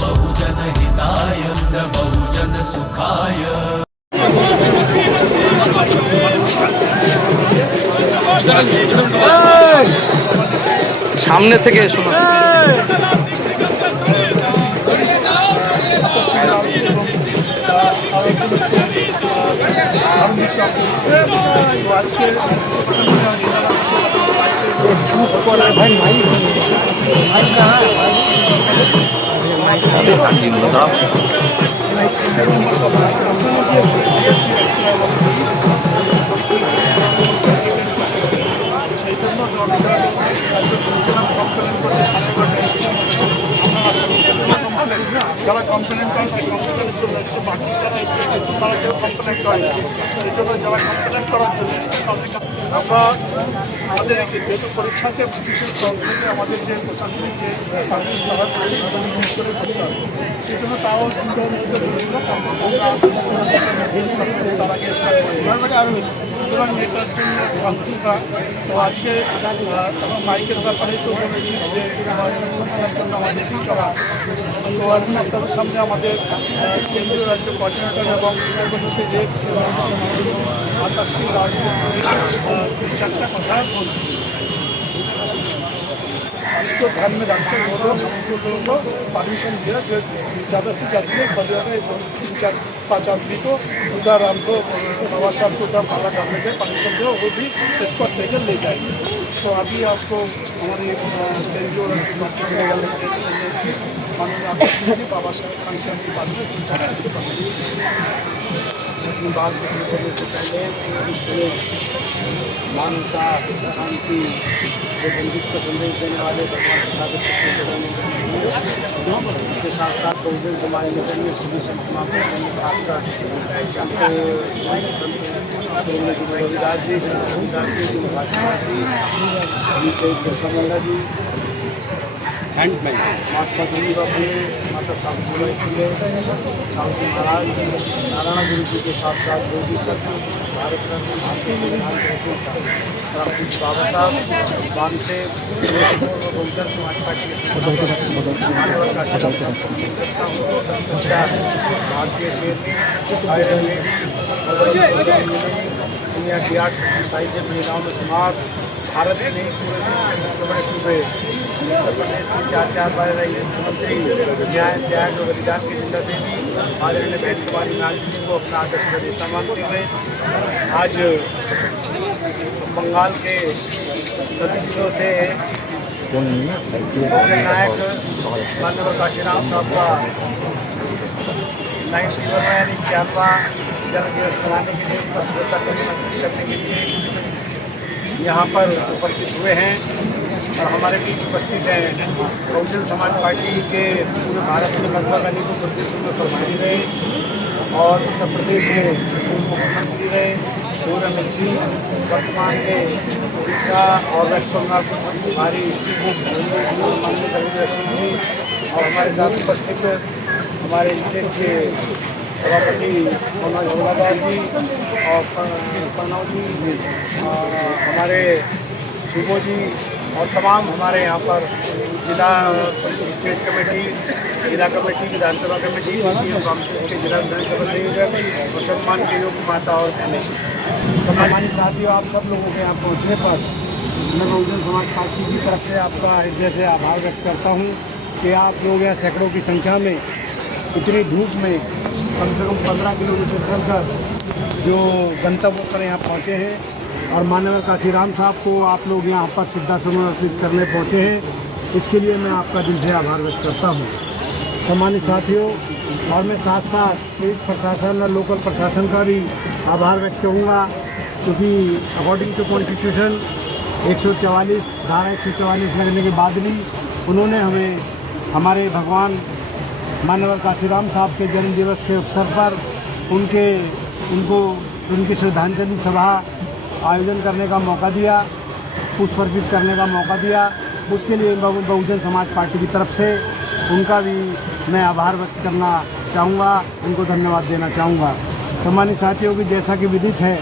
बहुजन हिताय बहुजन सुखाय। সামনে থেকে শোনা সেই জন্য যারা কমপ্লেন করে সেই কমপ্লেনের জন্য এসছে, বাকি যারা এসছে তারা কেউ কমপ্লেন করে না। সেই জন্য যারা কমপ্লেন করার জন্য এসছে তাদেরকে আমরা আমাদের যেহেতু পরীক্ষা আছে বিশেষ তরফ থেকে আমাদের যে প্রশাসনিক যে সার্ভিস তারা করছে তাদের করে করতে হবে। সেই জন্য তারাও চিন্তার মধ্যে বলেছিল তারা গিয়ে স্টার্ট করে। সুতরাং এটার জন্য বাস্তুটা তো আজকে এবং মাইকের ব্যাপারে তো বলেছি যে ঘোষণার জন্য আমাদের করা। তো এখন আপনাদের সামনে আমাদের কেন্দ্রীয় রাজ্য কোঅর্ডিনেটর এবং সেই রেক্স এবং আকাশ সিং রাজ্য চারটা কথা বলছি। इसको ध्यान में रखते हुए हम लोगों को परमिशन दिया जो ज़्यादा से ज़्यादा 4-5 आदमी को उधर हमको बाबा साहब को उधर माला करने के परमिशन दिया, वो भी इसको लेकर ले जाएंगे। तो अभी आपको हमारे बाबा साहब खान साहब की बात में अपनी बात करने से पहले मानवता, शांति, बंधुत्व का संदेश देने वाले भगवान के साथ साथ बहुजन समाज नगरीय श्री संत खासकर संत रविदास जी, संत रविदास जी, भाजपा जी, हैंडमैन महात्मा गांधी बापू, माता सावित्रीबाई फुले, सावित्री महाराज, नारायण गुरु जी के साथ साथ योगी सर, भारत रत्न भारतीय संविधान के रचयिता बाबा साहब, वामसे बहुजन समाज पार्टी के भारतीय शेर दुनिया की 8 शक्तिशाली महिलाओं में शुमार, भारत में नहीं पूरे सबसे बड़े सूबे उत्तर प्रदेश की 4 बार रही मुख्यमंत्री, न्याय त्याग और बलिदान की जिंदा देवी आदरणीय बहन कुमारी नायडू जी को अपना आदर्श नेता मानते हुए आज बंगाल के सभी जिलों से नायक माननीय काशीराम साहब का 91वां यानी 4वां जन्मदिवस मनाने के लिए श्रद्धा सम्मान करने के लिए यहाँ पर उपस्थित हुए हैं। और हमारे बीच उपस्थित हैं बहुजन समाज पार्टी के पूरे भारत में लगभग अनेकों प्रदेशों में प्रभारी रहे और उत्तर प्रदेश में पूर्व मुख्यमंत्री रहे पूरन सिंह, वर्तमान में उड़ीसा और वेस्ट बंगाल के प्रभारी माननीय रविंद्र सिंह जी और हमारे साथ उपस्थित हमारे स्टेट के सभापति मनोज हौलादार जी और प्रणव जी, हमारे सुबो जी और तमाम हमारे यहाँ पर जिला स्टेट कमेटी, जिला कमेटी, विधानसभा कमेटी के जिला विधानसभा संयोजक और सम्मान के योग्य माता और बहनें। सम्मानित साथियों, आप सब लोगों के यहाँ पहुँचने पर मैं बहुजन समाज पार्टी की तरफ से आपका हृदय से आभार व्यक्त करता हूँ कि आप लोग यहाँ सैकड़ों की संख्या में इतनी धूप में कम से कम 15 किलोमीटर चलकर जो गंतव्य पर यहाँ पहुँचे हैं और माननीय काशीराम साहब को आप लोग यहाँ पर श्रद्धासुमन अर्पित करने पहुँचे हैं, इसके लिए मैं आपका दिल से आभार व्यक्त करता हूँ। सम्मानित साथियों, और मैं साथ साथ पुलिस प्रशासन और लोकल प्रशासन का भी आभार व्यक्त करूँगा, क्योंकि अकॉर्डिंग टू कॉन्स्टिट्यूशन 144 धारा 144 लगने के बाद भी उन्होंने हमें हमारे भगवान माननीय काशीराम साहब के जन्म दिवस के अवसर पर उनकी श्रद्धांजलि सभा आयोजन करने का मौका दिया, पुष्प अर्पित करने का मौका दिया। उसके लिए बहुजन समाज पार्टी की तरफ से उनका भी मैं आभार व्यक्त करना चाहूँगा, उनको धन्यवाद देना चाहूँगा। सम्मानित साथियों की जैसा कि विदित है,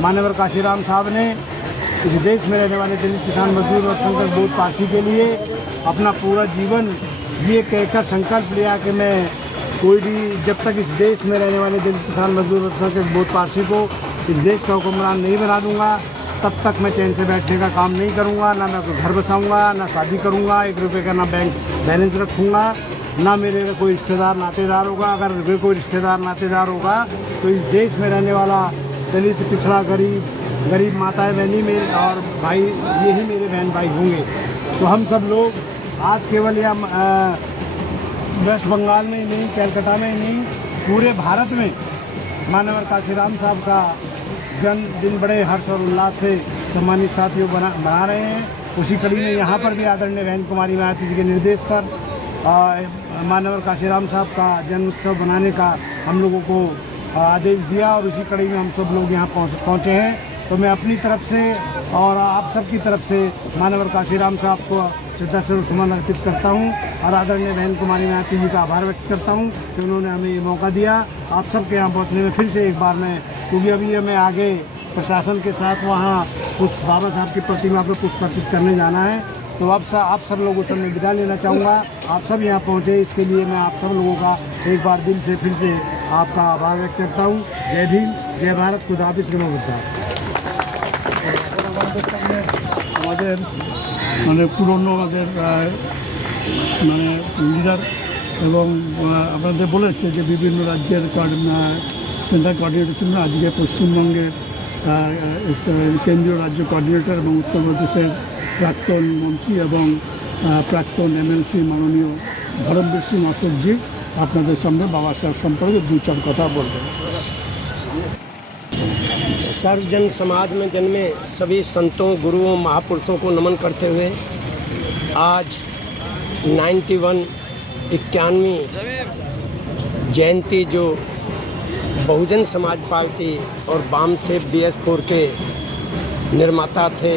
माननीय काशीराम साहब ने इस देश में रहने वाले दलित किसान मजदूर और संघर्ष बोध पार्टी के लिए अपना पूरा जीवन ये कहकर संकल्प लिया कि मैं कोई भी जब तक इस देश में रहने वाले दलित किसान मजदूर के बोध पारसी को इस देश का हुक्मरान नहीं बना दूंगा, तब तक मैं चैन से बैठने का काम नहीं करूंगा। ना मैं कोई घर बसाऊंगा, ना शादी करूंगा, 1 रुपये का ना बैंक बैलेंस रखूंगा, ना मेरे कोई रिश्तेदार नातेदार होगा। अगर कोई रिश्तेदार नातेदार होगा तो इस देश में रहने वाला दलित, पिछड़ा, गरीब माताएं बहनी मेरे और भाई, यही मेरे बहन भाई होंगे। तो हम सब लोग आज केवल या वेस्ट बंगाल में ही नहीं, कलकत्ता में ही नहीं, पूरे भारत में मानवर काशीराम साहब का जन्मदिन बड़े हर्ष और उल्लास से सम्मानित साथियों मना रहे हैं। उसी कड़ी में यहाँ पर भी आदरणीय बहन कुमारी मायावती जी के निर्देश पर मानवर काशीराम साहब का जन्म उत्सव बनाने का हम लोगों को आदेश दिया और उसी कड़ी में हम सब लोग यहाँ पहुँचे हैं। तो मैं अपनी तरफ से और आप सबकी तरफ से मानवर काशीराम साहब को श्रद्धासुमन सुमन अर्पित करता हूँ और आदरणीय बहन कुमारी मायावती जी का आभार व्यक्त करता हूँ कि उन्होंने हमें ये मौका दिया आप सबके यहाँ पहुँचने में। फिर से एक बार मैं, क्योंकि अभी हमें आगे प्रशासन के साथ वहाँ पुष्प बाबा साहब की प्रतिमा पर पुष्प अर्पित करने जाना है, तो अब आप सब लोगों से मैं विदा लेना चाहूँगा। आप सब यहाँ पहुँचे, इसके लिए मैं आप सब लोगों का एक बार दिल से फिर से आपका आभार व्यक्त करता हूँ। जय भीम, जय भारत, खुदा हाफिज़, नमो बुद्धाय। আমাদের পুরনো লিডার এবং আপনাদের বলেছে যে বিভিন্ন রাজ্যের সেন্ট্রাল কোঅর্ডিনেটর ছিলেন, আজকে পশ্চিমবঙ্গের কেন্দ্রীয় রাজ্য কোঅর্ডিনেটর এবং উত্তরপ্রদেশের প্রাক্তন মন্ত্রী এবং প্রাক্তন এমএলসি মাননীয় ধরমবীর সিং অশোকজি আপনাদের সামনে বাবা সাহেব সম্পর্কে 2-4 কথা বলবেন। सर्वजन समाज में जन्मे सभी संतों, गुरुओं, महापुरुषों को नमन करते हुए आज 91वीं जयंती जो बहुजन समाज पार्टी और वाम से BS4 के निर्माता थे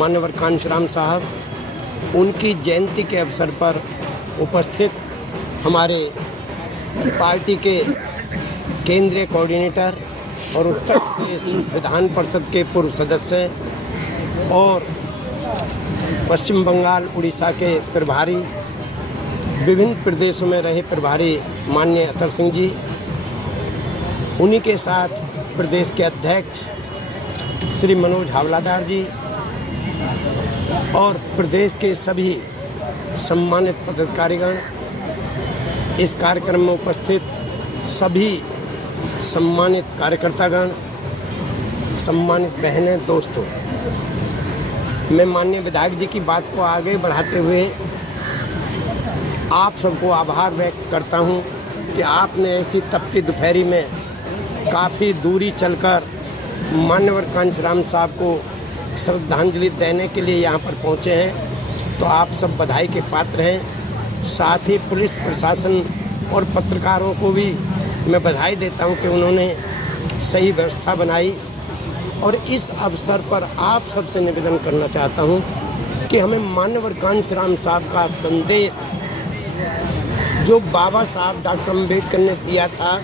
मानवर कांशीराम साहब, उनकी जयंती के अवसर पर उपस्थित हमारे पार्टी के केंद्रीय कोऑर्डिनेटर और उत्तर प्रदेश विधान परिषद के पूर्व सदस्य और पश्चिम बंगाल, उड़ीसा के प्रभारी, विभिन्न प्रदेशों में रहे प्रभारी माननीय अतर सिंह जी, उन्हीं के साथ प्रदेश के अध्यक्ष श्री मनोज हावलादार जी और प्रदेश के सभी सम्मानित पदाधिकारीगण, इस कार्यक्रम में उपस्थित सभी सम्मानित कार्यकर्तागण, सम्मानित बहनें, दोस्तों, मैं माननीय विधायक जी की बात को आगे बढ़ाते हुए आप सबको आभार व्यक्त करता हूं कि आपने ऐसी तपती दोपहरी में काफ़ी दूरी चलकर मानवर कांशीराम साहब को श्रद्धांजलि देने के लिए यहां पर पहुंचे हैं। तो आप सब बधाई के पात्र हैं। साथ ही पुलिस प्रशासन और पत्रकारों को भी मैं बधाई देता हूं कि उन्होंने सही व्यवस्था बनाई। और इस अवसर पर आप सबसे निवेदन करना चाहता हूं कि हमें मानवर कांशीराम साहब का संदेश जो बाबा साहब डॉक्टर अम्बेडकर ने दिया था,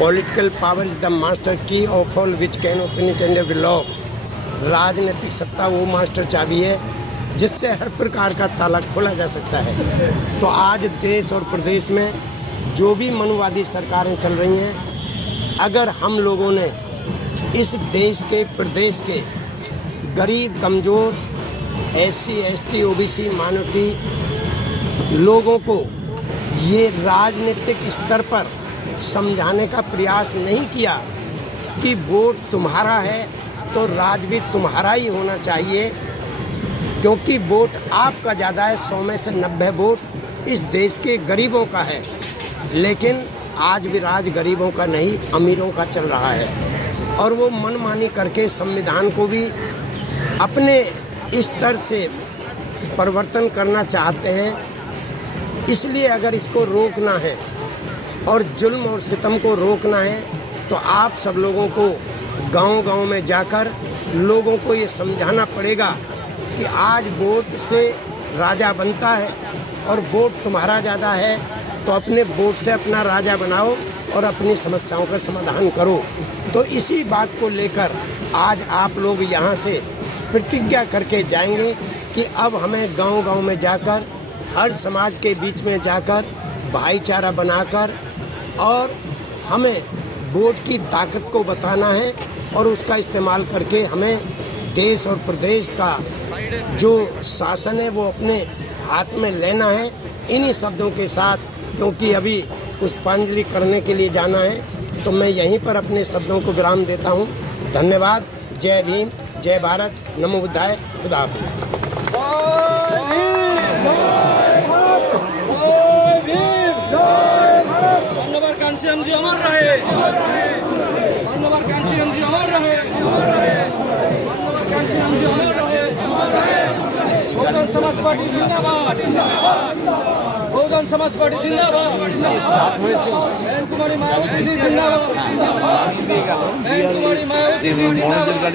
political power is the master key of all which can open it and law, राजनीतिक सत्ता वो मास्टर चाबी है जिससे हर प्रकार का ताला खोला जा सकता है। तो आज देश और प्रदेश में जो भी मनुवादी सरकारें चल रही हैं, अगर हम लोगों ने इस देश के, प्रदेश के गरीब, कमज़ोर, SC, ST, OBC माइनॉरिटी लोगों को ये राजनीतिक स्तर पर समझाने का प्रयास नहीं किया कि वोट तुम्हारा है तो राज भी तुम्हारा ही होना चाहिए, क्योंकि वोट आपका ज़्यादा है, 100 में से 90 वोट इस देश के गरीबों का है। लेकिन आज भी राज गरीबों का नहीं, अमीरों का चल रहा है और वो मनमानी करके संविधान को भी अपने स्तर से परिवर्तन करना चाहते हैं। इसलिए अगर इसको रोकना है और जुल्म और सितम को रोकना है तो आप सब लोगों को गांव-गांव में जाकर लोगों को ये समझाना पड़ेगा कि आज वोट से राजा बनता है और वोट तुम्हारा ज़्यादा है तो अपने वोट से अपना राजा बनाओ और अपनी समस्याओं का समाधान करो। तो इसी बात को लेकर आज आप लोग यहाँ से प्रतिज्ञा करके जाएंगे कि अब हमें गांव-गांव में जाकर हर समाज के बीच में जाकर भाईचारा बनाकर और हमें वोट की ताकत को बताना है और उसका इस्तेमाल करके हमें देश और प्रदेश का जो शासन है वो अपने हाथ में लेना है। इन्हीं शब्दों के साथ, क्योंकि अभी पुष्पांजलि करने के लिए जाना है, तो मैं यहीं पर अपने शब्दों को विराम देता हूँ। धन्यवाद। जय भीम, जय भारत, नमो बुद्धाय, खुदा हाफिज। कांशीराम जी अमर रहे, माननीय कांशीराम जी अमर रहे, कांशीराम जी अमर रहे। बहुजन समाज पार्टी जिंदाबाद, बहुजन समाज पार्टी जिंदाबाद, बहन कुमारी मायावती जी जिंदाबाद, बहन कुमारी मायावती जी जिंदाबाद।